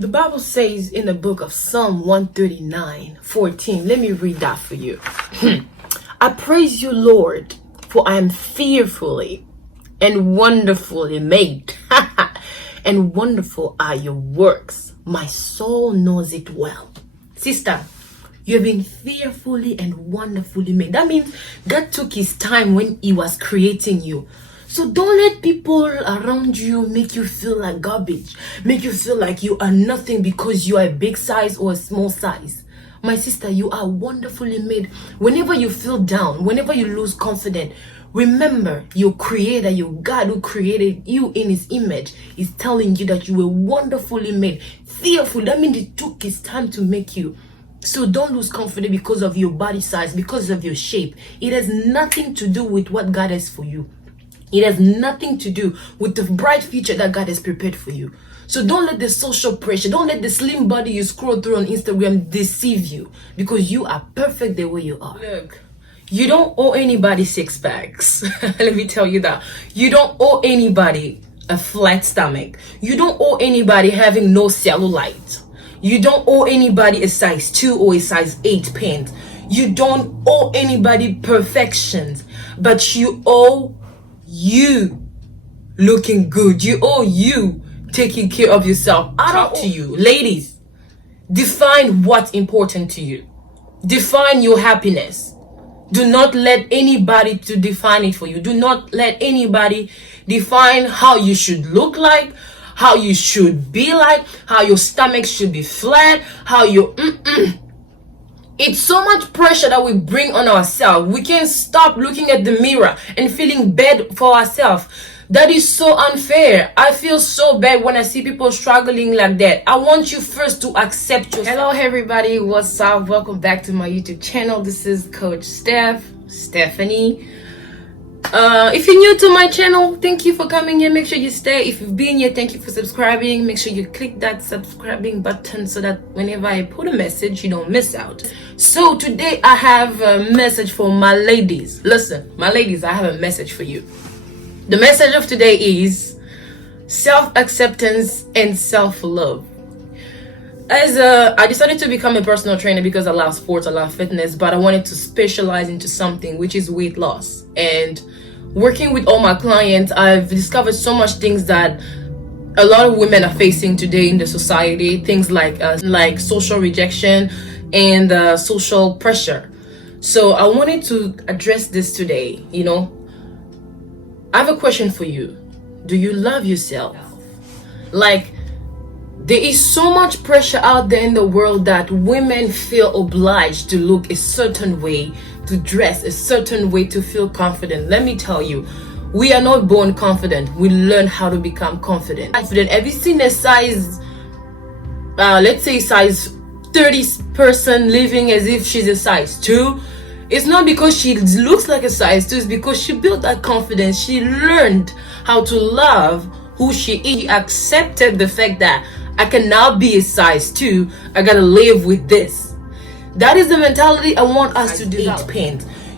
The Bible says in the book of Psalm 139:14. Let me read that for you. I praise you, Lord, for I am fearfully and wonderfully made. And wonderful are your works. My soul knows it well. Sister, you have been fearfully and wonderfully made. That means God took his time when he was creating you. So don't let people around you make you feel like garbage, make you feel like you are nothing because you are a big size or a small size. My sister, you are wonderfully made. Whenever you feel down, whenever you lose confidence, remember your creator, your God who created you in his image is telling you that you were wonderfully made. Fearful, that means he took his time to make you. So don't lose confidence because of your body size, because of your shape. It has nothing to do with what God has for you. It has nothing to do with the bright future that God has prepared for you. So don't let the social pressure, don't let the slim body you scroll through on Instagram deceive you, because you are perfect the way you are. Look, you don't owe anybody six packs. Let me tell you that. You don't owe anybody a flat stomach. You don't owe anybody having no cellulite. You don't owe anybody a size 2 or a size 8 pants. You don't owe anybody perfections, but you owe you looking good. You owe you taking care of yourself. I don't to you. Ladies, define what's important to you. Define your happiness. Do not let anybody to define it for you. Do not let anybody define how you should look like, how you should be like, how your stomach should be flat, how you It's so much pressure that we bring on ourselves. We can't stop looking at the mirror and feeling bad for ourselves. That is so unfair. I feel so bad when I see people struggling like that. I want you first to accept yourself. Hello everybody, what's up? Welcome back to my YouTube channel. This is Coach Stephanie. If you're new to my channel, thank you for coming here. Make sure you stay. If you've been here, thank you for subscribing. Make sure you click that subscribing button so that whenever I put a message, you don't miss out. So today I have a message for my ladies. Listen, my ladies, I have a message for you. The message of today is self-acceptance and self-love. I decided to become a personal trainer because I love sports, I love fitness, but I wanted to specialize into something, which is weight loss. And working with all my clients, I've discovered so much things that a lot of women are facing today in the society. Things like social rejection and social pressure. So I wanted to address this today. I have a question for you. Do you love yourself? There is so much pressure out there in the world that women feel obliged to look a certain way, to dress a certain way, to feel confident. Let me tell you, we are not born confident. We learn how to become confident. Have you seen a size, let's say size 30 person living as if she's a size 2? It's not because she looks like a size 2, it's because she built that confidence. She learned how to love who she is. She accepted the fact that I can now be a size 2. I gotta live with this. That is the mentality I want us to develop.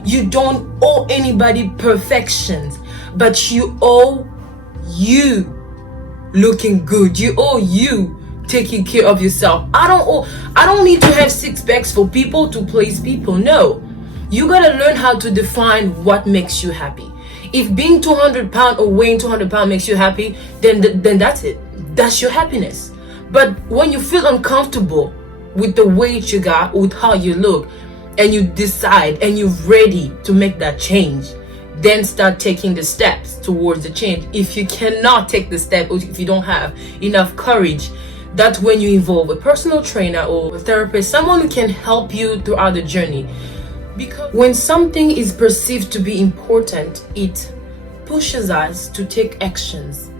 You don't owe anybody perfections, but you owe you looking good. You owe you taking care of yourself. I don't need to have six packs for people to please people. No. You gotta learn how to define what makes you happy. If being 200 pounds or weighing 200 pounds makes you happy, then that's it. That's your happiness. But when you feel uncomfortable with the weight you got, with how you look, and you decide and you're ready to make that change, then start taking the steps towards the change. If you cannot take the step, or if you don't have enough courage, that's when you involve a personal trainer or a therapist, someone who can help you throughout the journey. Because when something is perceived to be important, it pushes us to take actions.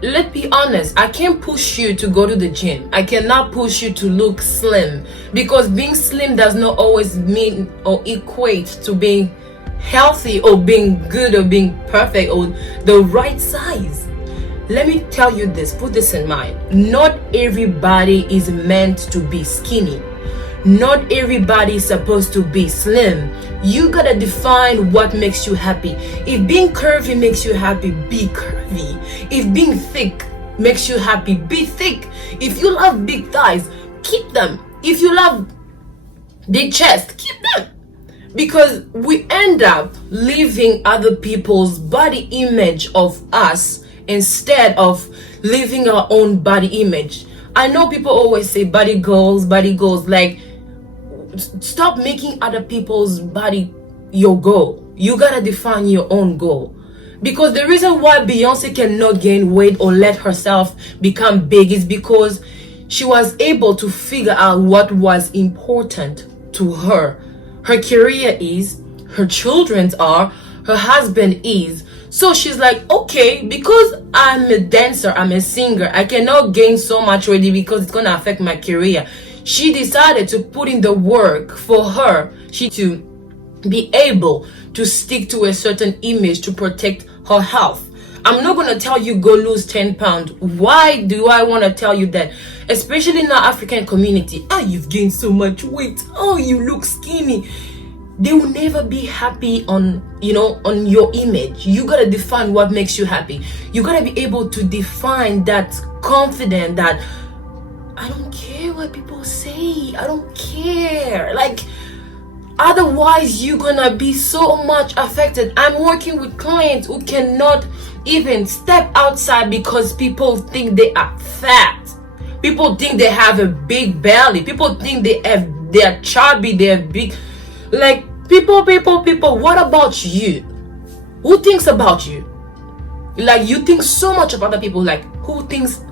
Let's be honest, I can't push you to go to the gym. I cannot push you to look slim, because being slim does not always mean or equate to being healthy or being good or being perfect or the right size. Let me tell you this, put this in mind. Not everybody is meant to be skinny. Not everybody is supposed to be slim. You gotta define what makes you happy. If being curvy makes you happy, be curvy. If being thick makes you happy, be thick. If you love big thighs, keep them. If you love big chest, keep them. Because we end up living other people's body image of us instead of living our own body image. I know people always say body goals. Like, stop making other people's body your goal. You gotta define your own goal. Because the reason why Beyonce cannot gain weight or let herself become big is because she was able to figure out what was important to her. Her career is, her children are, her husband is. So she's like, okay, because I'm a dancer, I'm a singer, I cannot gain so much weight because it's gonna affect my career. She decided to put in the work for her. She to be able to stick to a certain image to protect her health. I'm not gonna tell you go lose 10 pounds. Why do I want to tell you that? Especially in our African community. Oh, you've gained so much weight. Oh, you look skinny. They will never be happy on your image. You gotta define what makes you happy. You gotta be able to define that confident that I don't care what people say. I don't care. Like, otherwise you're gonna be so much affected. I'm working with clients who cannot even step outside because people think they are fat. People think they have a big belly. People think they are chubby, they're big. Like, people, what about you? Who thinks about you? Like, you think so much of other people. Like, who thinks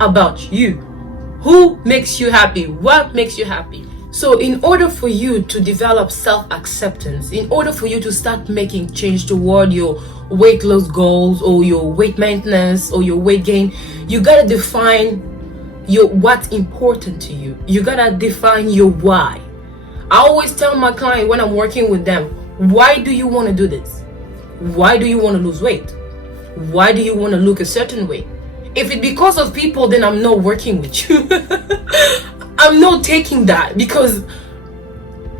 about you? Who makes you happy? What makes you happy? So in order for you to develop self-acceptance, in order for you to start making change toward your weight loss goals or your weight maintenance or your weight gain, you gotta define what's important to you. You gotta define your why. I always tell my client when I'm working with them, why do you want to do this? Why do you want to lose weight? Why do you want to look a certain way? If it's because of people, then I'm not working with you. I'm not taking that, because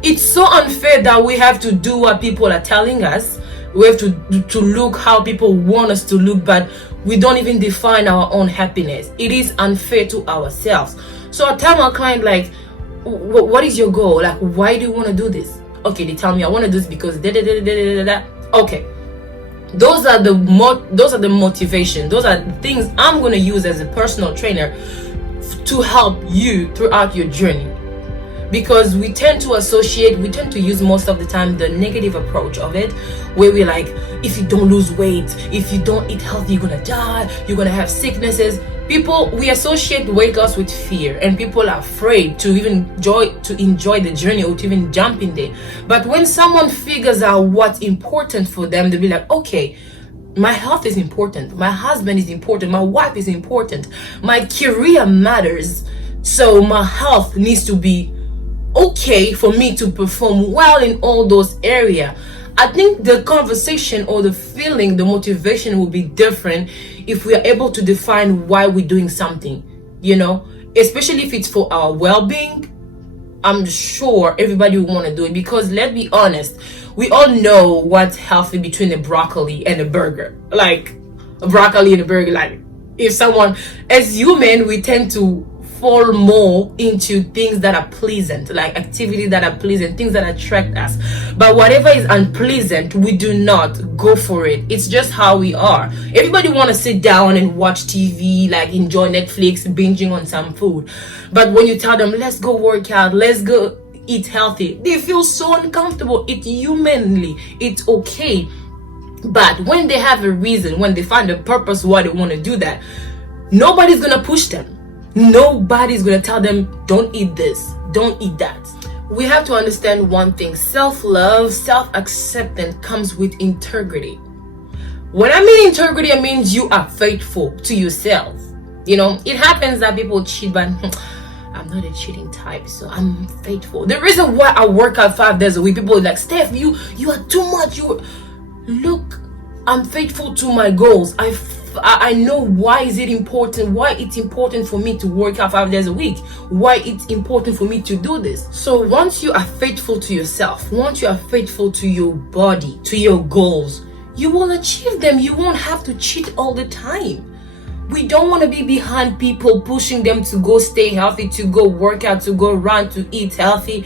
it's so unfair that we have to do what people are telling us. We have to look how people want us to look, but we don't even define our own happiness. It is unfair to ourselves. So I tell my client, like, what is your goal? Like, why do you want to do this? Okay, they tell me I want to do this because da da da da da da. Okay, those are the motivation. Those are the things I'm going to use as a personal trainer to help you throughout your journey. Because we tend to use most of the time the negative approach of it, where we're like, if you don't lose weight, if you don't eat healthy, you're gonna die, you're gonna have sicknesses. We associate weight loss with fear, and people are afraid to even enjoy the journey or to even jump in there. But when someone figures out what's important for them, they'll be like, okay, my health is important, my husband is important, my wife is important, my career matters, so my health needs to be okay for me to perform well in all those areas. I think the conversation or the feeling, the motivation will be different if we are able to define why we're doing something, especially if it's for our well-being. I'm sure everybody will want to do it, because let's be honest, we all know what's healthy between a broccoli and a burger. Like, a broccoli and a burger, like, if someone, as human, we tend to fall more into things that are pleasant, like activities that are pleasant, things that attract us. But whatever is unpleasant, we do not go for it. It's just how we are. Everybody want to sit down and watch TV, like enjoy Netflix, binging on some food. But when you tell them, let's go work out, let's go eat healthy, they feel so uncomfortable. It's humanly, it's okay. But when they have a reason, when they find a purpose why they want to do that, nobody's gonna push them. Nobody's gonna tell them, don't eat this, don't eat that. We have to understand one thing: self-love, self-acceptance comes with integrity. When I mean integrity, it means you are faithful to yourself. It happens that people cheat, but I'm not a cheating type, so I'm faithful. The reason why I work out 5 days a week, people are like, Steph, you are too much. Look, I'm faithful to my goals. I know why it's important for me to work out 5 days a week, why it's important for me to do this. So once you are faithful to yourself, once you are faithful to your body, to your goals, you will achieve them. You won't have to cheat all the time. We don't want to be behind people, pushing them to go stay healthy, to go work out, to go run, to eat healthy.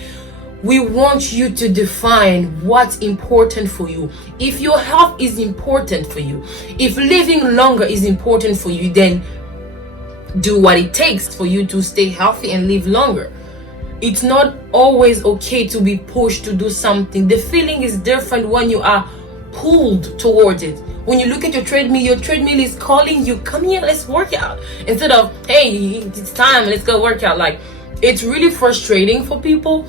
We want you to define what's important for you. If your health is important for you, if living longer is important for you, then do what it takes for you to stay healthy and live longer. It's not always okay to be pushed to do something. The feeling is different when you are pulled towards it. When you look at your treadmill is calling you, come here, let's work out. Instead of, hey, it's time, let's go work out. Like, it's really frustrating for people.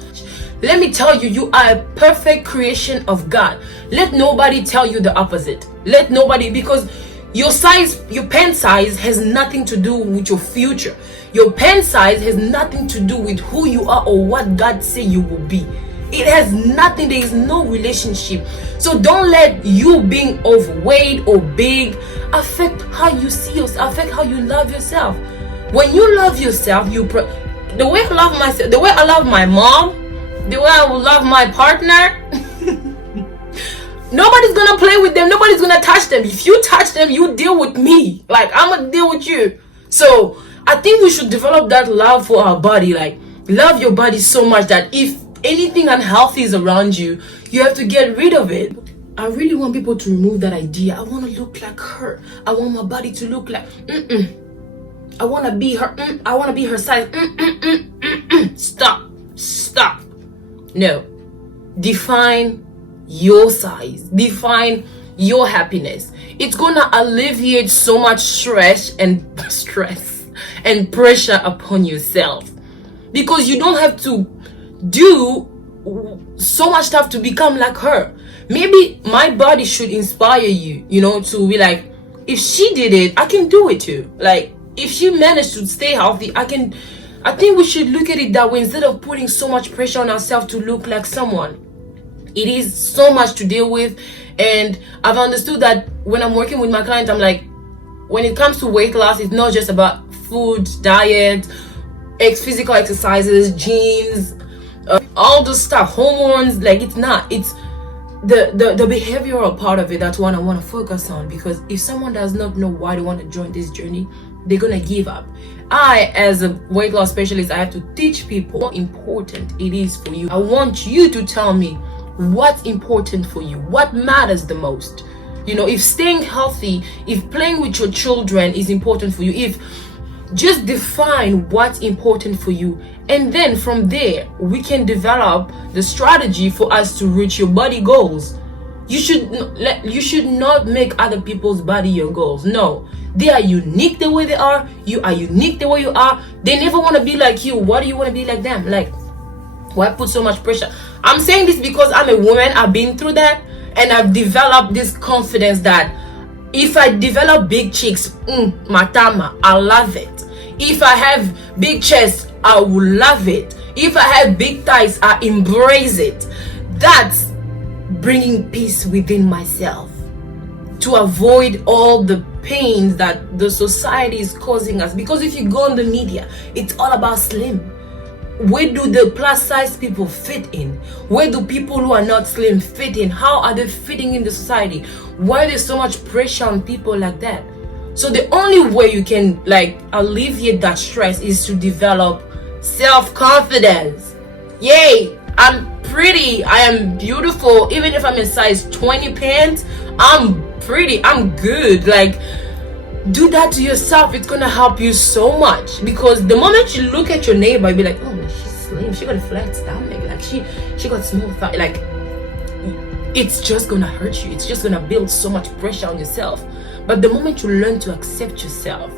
Let me tell you, you are a perfect creation of God. Let nobody tell you the opposite. Let nobody, because your size, your pen size has nothing to do with your future. Your pen size has nothing to do with who you are or what God say you will be. It has nothing, there is no relationship. So don't let you being overweight or big affect how you see yourself, affect how you love yourself. When you love yourself, the way I love myself, the way I love my mom, the way I will love my partner, nobody's gonna play with them, nobody's gonna touch them. If you touch them, you deal with me. Like, I'm gonna deal with you. So I think we should develop that love for our body. Like, love your body so much that if anything unhealthy is around you, you have to get rid of it. I really want people to remove that idea. I want to look like her. I want my body to look like I want to be her. I want to be her size. Stop. No. Define your size. Define your happiness. It's gonna alleviate so much stress and pressure upon yourself, because you don't have to do so much stuff to become like her. Maybe my body should inspire you, to be like, if she did it, I can do it too. Like, if she managed to stay healthy, I think we should look at it that way, instead of putting so much pressure on ourselves to look like someone. It is so much to deal with, and I've understood that when I'm working with my clients, I'm like, when it comes to weight loss, it's not just about food, diet, physical exercises, genes, all the stuff, hormones. Like, it's not. It's the behavioral part of it. That's what I want to focus on, because if someone does not know why they want to join this journey, they're gonna give up. I, as a weight loss specialist, I have to teach people how important it is for you. I want you to tell me what's important for you, what matters the most. If staying healthy, if playing with your children is important for you, if just define what's important for you, and then from there we can develop the strategy for us to reach your body goals. You should not make other people's body your goals. No, they are unique the way they are. You are unique the way you are. They never want to be like you. Why do you want to be like them? Like, why put so much pressure? I'm saying this because I'm a woman. I've been through that, and I've developed this confidence that if I develop big cheeks, matama, I love it. If I have big chest, I will love it. If I have big thighs, I embrace it. That's bringing peace within myself, to avoid all the pains that the society is causing us. Because if you go on the media, it's all about slim. Where do the plus size people fit in? Where do people who are not slim fit in? How are they fitting in the society? Why is there so much pressure on people like that? So the only way you can alleviate that stress is to develop self-confidence. Yay, I'm pretty, I am beautiful. Even if I'm in size 20 pants, I'm pretty, I'm good. Like, do that to yourself. It's gonna help you so much, because the moment you look at your neighbor, you'll be like, oh man, she's slim, she got a flat stomach, like she got small thigh. Like, it's just gonna hurt you. It's just gonna build so much pressure on yourself. But the moment you learn to accept yourself,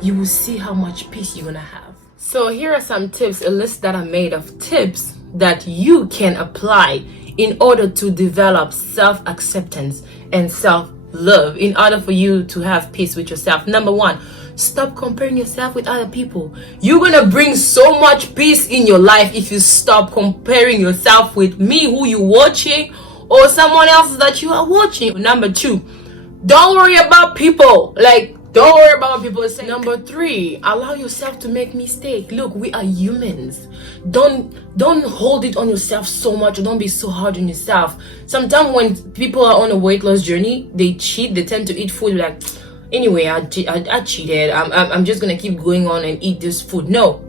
you will see how much peace you're gonna have. So here are some tips, a list that I made of tips that you can apply in order to develop self-acceptance and self-love, in order for you to have peace with yourself. Number one, stop comparing yourself with other people. You're gonna bring so much peace in your life if you stop comparing yourself with me, who you're watching, or someone else that you are watching. Number two, don't worry about people. Don't worry about what people are saying. Number three, allow yourself to make mistakes. Look, we are humans. Don't hold it on yourself so much, or don't be so hard on yourself. Sometimes when people are on a weight loss journey, they cheat, they tend to eat food like, anyway, I cheated. I'm just gonna keep going on and eat this food. No,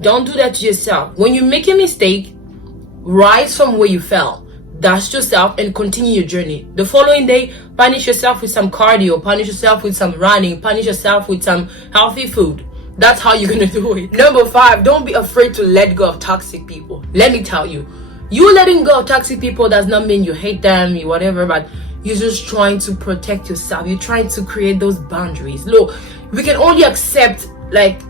don't do that to yourself. When you make a mistake, rise from where you fell, dust yourself, and continue your journey. The following day, punish yourself with some cardio, punish yourself with some running, punish yourself with some healthy food. That's how you're gonna do it. Number 5, don't be afraid to let go of toxic people. Let me tell you, you letting go of toxic people does not mean you hate them, you whatever, but you're just trying to protect yourself. You're trying to create those boundaries. Look, we can only accept like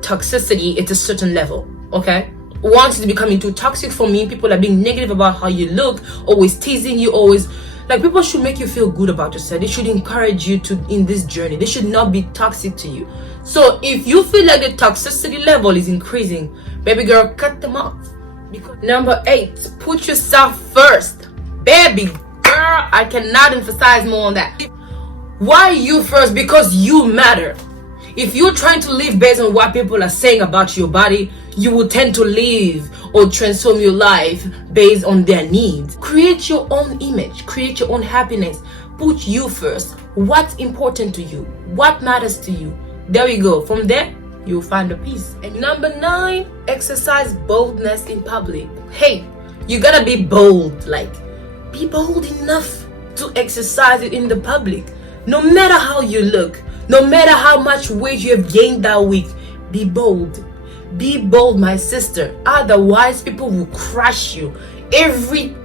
toxicity at a certain level, okay? Once it's becoming too toxic for me, people are being negative about how you look, always teasing you, always like, people should make you feel good about yourself. They should encourage you to in this journey. They should not be toxic to you. So if you feel like the toxicity level is increasing, baby girl, cut them off. Because number 8, put yourself first. Baby girl, I cannot emphasize more on that. Why you first? Because you matter. If you're trying to live based on what people are saying about your body, you will tend to live or transform your life based on their needs. Create your own image, create your own happiness. Put you first. What's important to you? What matters to you? There we go. From there, you'll find the peace. And number 9, exercise boldness in public. Hey, you gotta be bold. Like, be bold enough to exercise it in the public. No matter how you look, no matter how much weight you have gained that week, be bold. Be bold, my sister. Otherwise, people will crush you. Every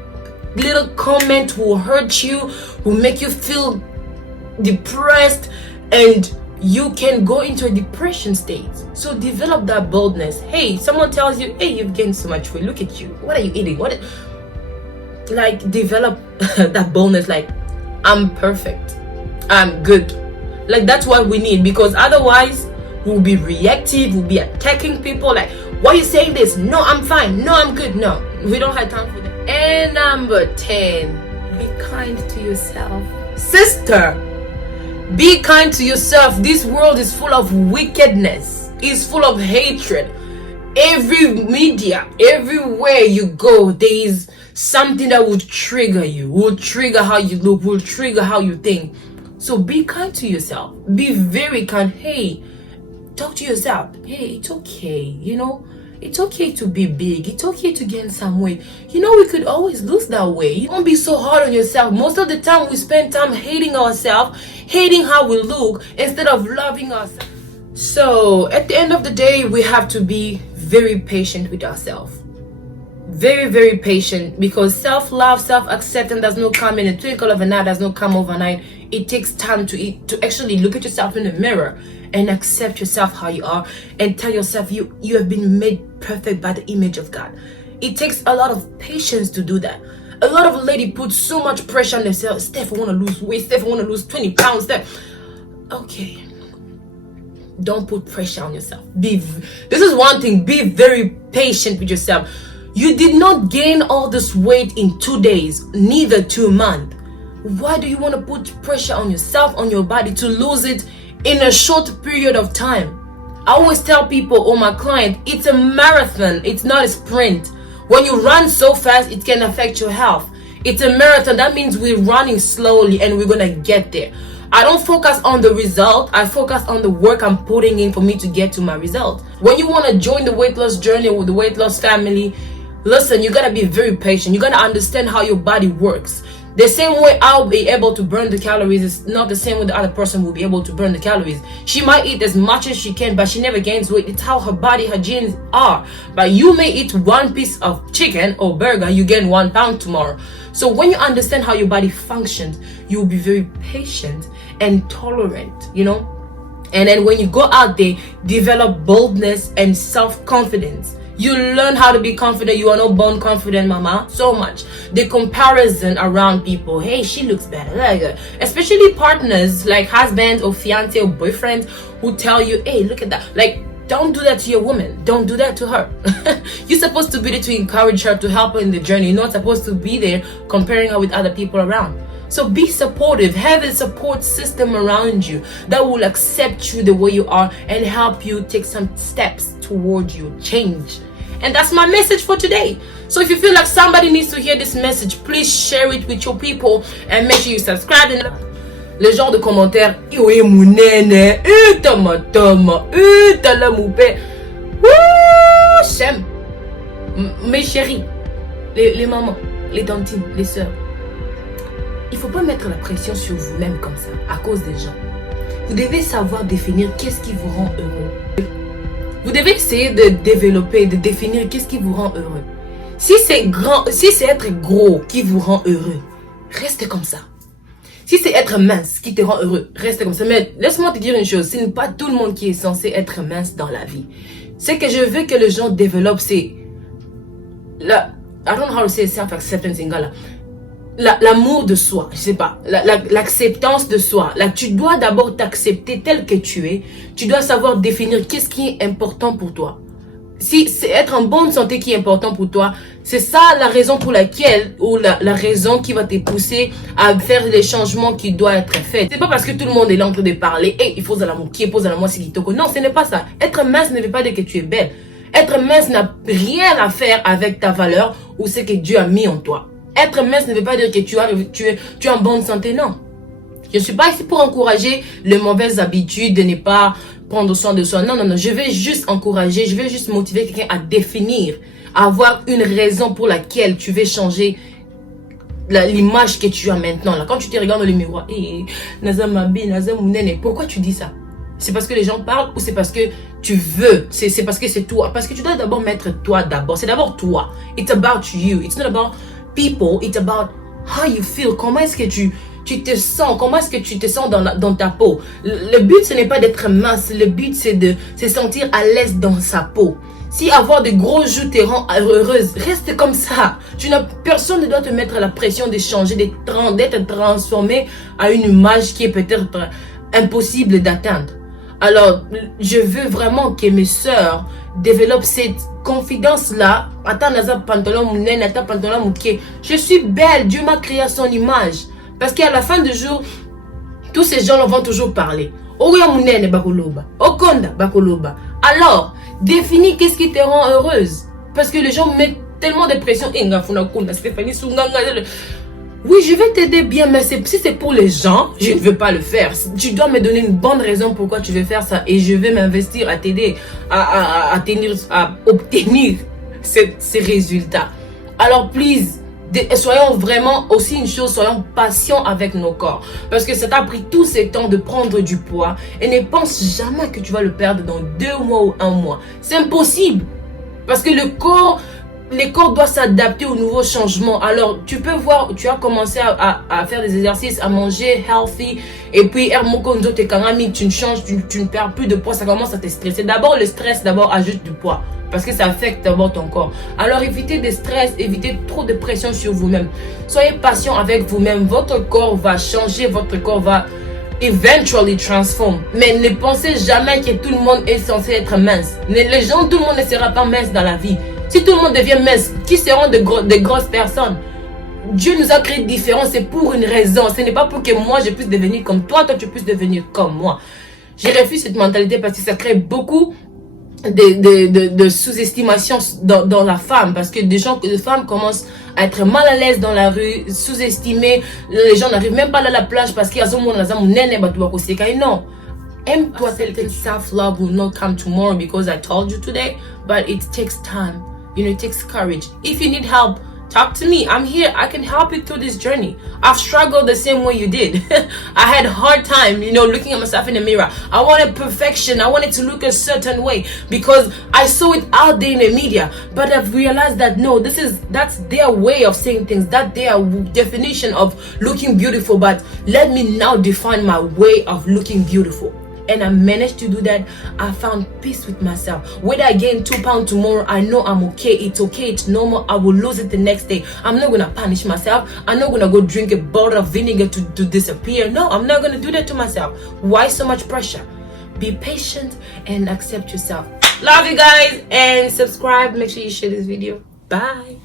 little comment will hurt you, will make you feel depressed, and you can go into a depression state. So develop that boldness. Hey, someone tells you, hey, you've gained so much weight. Look at you. What are you eating? Like, develop that boldness. Like, I'm perfect. I'm good. Like, that's what we need, because otherwise we'll be reactive, we'll be attacking people. Like, why are you saying this? No, I'm fine. No, I'm good. No, we don't have time for that. And number 10, be kind to yourself. Sister, be kind to yourself. This world is full of wickedness, it's full of hatred. Every media, everywhere you go, there is something that will trigger you, will trigger how you look, will trigger how you think. So be kind to yourself. Be very kind. Hey, talk to yourself. Hey, it's okay. You know, it's okay to be big. It's okay to gain some weight. You know, we could always lose that weight. You don't be so hard on yourself. Most of the time, we spend time hating ourselves, hating how we look, instead of loving ourselves. So at the end of the day, we have to be very patient with ourselves. Very, very patient, because self-love, self-acceptance does not come in a twinkle of an eye, does not come overnight. It takes time to actually look at yourself in the mirror and accept yourself how you are, and tell yourself you have been made perfect by the image of God. It takes a lot of patience to do that. A lot of ladies put so much pressure on themselves. Steph, I want to lose weight. Steph, I want to lose 20 pounds. Steph. Okay. Don't put pressure on yourself. This is one thing. Be very patient with yourself. You did not gain all this weight in 2 days, neither 2 months. Why do you want to put pressure on yourself, on your body, to lose it in a short period of time? I always tell people, or my client, it's a marathon, it's not a sprint. When you run so fast, it can affect your health. It's a marathon. That means we're running slowly and we're gonna get there. I don't focus on the result. I focus on the work I'm putting in for me to get to my result. When you want to join the weight loss journey with the weight loss family, listen, you gotta be very patient. You gotta understand how your body works. The same way I'll be able to burn the calories is not the same way the other person will be able to burn the calories. She might eat as much as she can, but she never gains weight. It's how her body, her genes are. But you may eat 1 piece of chicken or burger, you gain 1 pound tomorrow. So when you understand how your body functions, you will be very patient and tolerant, you know. And then when you go out there, develop boldness and self-confidence. You learn how to be confident. You are not born confident, mama. So much. The comparison around people. Hey, she looks better. Like, especially partners, like husbands or fiance or boyfriends, who tell you, hey, look at that. Like, don't do that to your woman. Don't do that to her. You're supposed to be there to encourage her, to help her in the journey. You're not supposed to be there comparing her with other people around. So be supportive. Have a support system around you that will accept you the way you are and help you take some steps towards your change. And that's my message for today. So if you feel like somebody needs to hear this message, please share it with your people and make sure you subscribe. And le genre de commentaires, oui, mon nene, tama, tala, moupé. Wouh, j'aime. Mes chéris, les mamans, les tantines, les sœurs. Il ne faut pas mettre la pression sur vous-même comme ça, à cause des gens. Vous devez savoir définir qu'est-ce qui vous rend heureux. Vous devez essayer de développer, de définir qu'est-ce qui vous rend heureux. Si c'est être gros qui vous rend heureux, reste comme ça. Si c'est être mince qui te rend heureux, reste comme ça. Mais laisse-moi te dire une chose, ce n'est pas tout le monde qui est censé être mince dans la vie. Ce que je veux que les gens développent, c'est I don't know how to say self-acceptance in Gala. L'amour de soi, je sais pas, l'acceptance de soi. Là, tu dois d'abord t'accepter tel que tu es. Tu dois savoir définir qu'est-ce qui est important pour toi. Si c'est être en bonne santé qui est important pour toi, c'est ça la raison pour laquelle, ou la raison qui va te pousser à faire les changements qui doivent être faits. C'est pas parce que tout le monde est là en train de parler, hey, il faut de l'amour, qui est pose à l'amour, c'est qui toko. Non, ce n'est pas ça. Être mince ne veut pas dire que tu es belle. Être mince n'a rien à faire avec ta valeur ou ce que Dieu a mis en toi. Être mince ne veut pas dire que tu es en bonne santé, non. Je ne suis pas ici pour encourager les mauvaises habitudes de ne pas prendre soin de soi. Non, non, non. Je vais juste encourager, je vais juste motiver quelqu'un à définir, à avoir une raison pour laquelle tu veux changer l'image que tu as maintenant. Là, quand tu te regardes dans le miroir, pourquoi tu dis ça? C'est parce que les gens parlent ou c'est parce que tu veux? C'est parce que c'est toi. Parce que tu dois d'abord mettre toi d'abord. C'est d'abord toi. It's about you. It's not about people. It's about how you feel. Comment est-ce que tu te sens? Comment est-ce que tu te sens dans ta peau? Le but, ce n'est pas d'être mince. Le but, c'est de se sentir à l'aise dans sa peau. Si avoir de gros joues te rend heureuse, reste comme ça. Personne ne doit te mettre la pression de changer, d'être transformé à une image qui est peut-être impossible d'atteindre. Alors, je veux vraiment que mes sœurs développent cette confidence-là. Je suis belle, Dieu m'a créé à son image. Parce qu'à la fin du jour, tous ces gens vont toujours parler. Alors, définis qu'est-ce qui te rend heureuse. Parce que les gens mettent tellement de pression. Oui, je vais t'aider bien, mais si c'est pour les gens, je ne veux pas le faire. Tu dois me donner une bonne raison pourquoi tu veux faire ça. Et je vais m'investir à t'aider à obtenir ces résultats. Alors, please, soyons vraiment aussi une chose, soyons patients avec nos corps. Parce que ça t'a pris tout ce temps de prendre du poids. Et ne pense jamais que tu vas le perdre dans 2 mois ou 1 mois. C'est impossible. Parce que le corps doit s'adapter aux nouveaux changements. Alors, tu peux voir, tu as commencé à faire des exercices, à manger healthy. Et puis, tu ne changes, tu ne perds plus de poids. Ça commence à te stresser. D'abord, le stress, ajoute du poids. Parce que ça affecte d'abord ton corps. Alors, évitez de stress, évitez trop de pression sur vous-même. Soyez patient avec vous-même. Votre corps va changer, votre corps va eventually transform. Mais ne pensez jamais que tout le monde est censé être mince. Tout le monde ne sera pas mince dans la vie. Si tout le monde devient mince, qui seront de grosses personnes? Dieu nous a créés différents, c'est pour une raison. Ce n'est pas pour que moi je puisse devenir comme toi, toi tu puisses devenir comme moi. Je refuse cette mentalité parce que ça crée beaucoup de sous-estimation dans la femme. Parce que les femmes commencent à être mal à l'aise dans la rue, sous-estimées. Les gens n'arrivent même pas à la plage parce qu'il y a non. Aime-toi tel que self-love will not come tomorrow because I told you today, but it takes time. It takes courage. If you need help, talk to me. I'm here. I can help you through this journey. I've struggled the same way you did. I had a hard time, looking at myself in the mirror. I wanted perfection. I wanted to look a certain way because I saw it out there in the media. But I've realized that no, that's their way of saying things. That's their definition of looking beautiful. But let me now define my way of looking beautiful. And I managed to do that. I found peace with myself. Whether I gain 2 pounds tomorrow, I know I'm okay. It's okay. It's normal. I will lose it the next day. I'm not going to punish myself. I'm not going to go drink a bottle of vinegar to disappear. No, I'm not going to do that to myself. Why so much pressure? Be patient and accept yourself. Love you guys and subscribe. Make sure you share this video. Bye.